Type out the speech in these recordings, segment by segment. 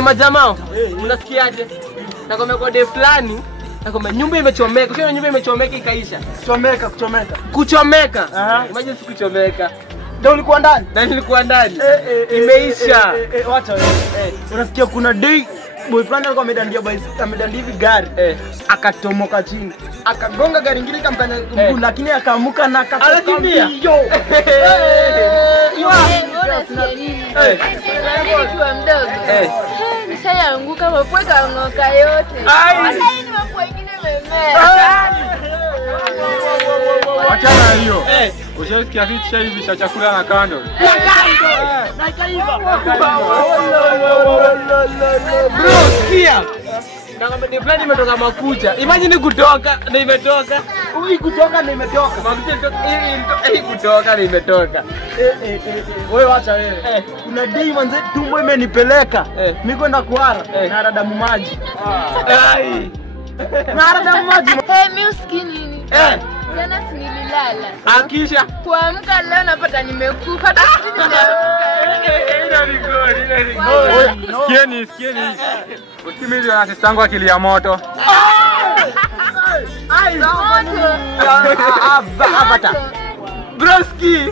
majamaa, unasikiaje? Nakwambia kwa day fulani, nakwambia nyumba imechomeka. Sio nyumba imechomeka ikaisha. Kuchomeka. Imagine kuchomeka. Ndio ulikuwa ndani? Na nilikuwa ndani. Imeisha. Wacha wewe. Unasikia kuna day boyfriend alikuwa amedandia hivi gari. Akatomoka chini. Akagonga gari nyingine ikamkanya mguu lakini akaamuka na akakimbia. Nikiwa mdogo. Nishaanguka mapua kaanguka yote. Sasa hii ni mapua nyingine memea. Achana hiyo. Ushasikia vitu cha hivi cha chakula na kando. Na kaiva. Bro, sikia. Nakwambia ni plan imetoka makucha. Imagine kutoka na imetoka. Hii kutoka na imetoka. Hii kutoka na imetoka. Wewe wacha wewe. Kuna day manze tumbo imenipeleka. Mimi kwenda kuara na radamu maji. Ai. Na radamu maji. Mimi usikii nini? Jana nililala. Akisha kuamka leo napata nimekufa. Sikieni. Usimili na sister yangu akili ya moto. Abata. Broski.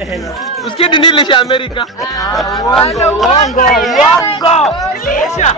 Usikie dinilisha Amerika. Wongo. Lisha.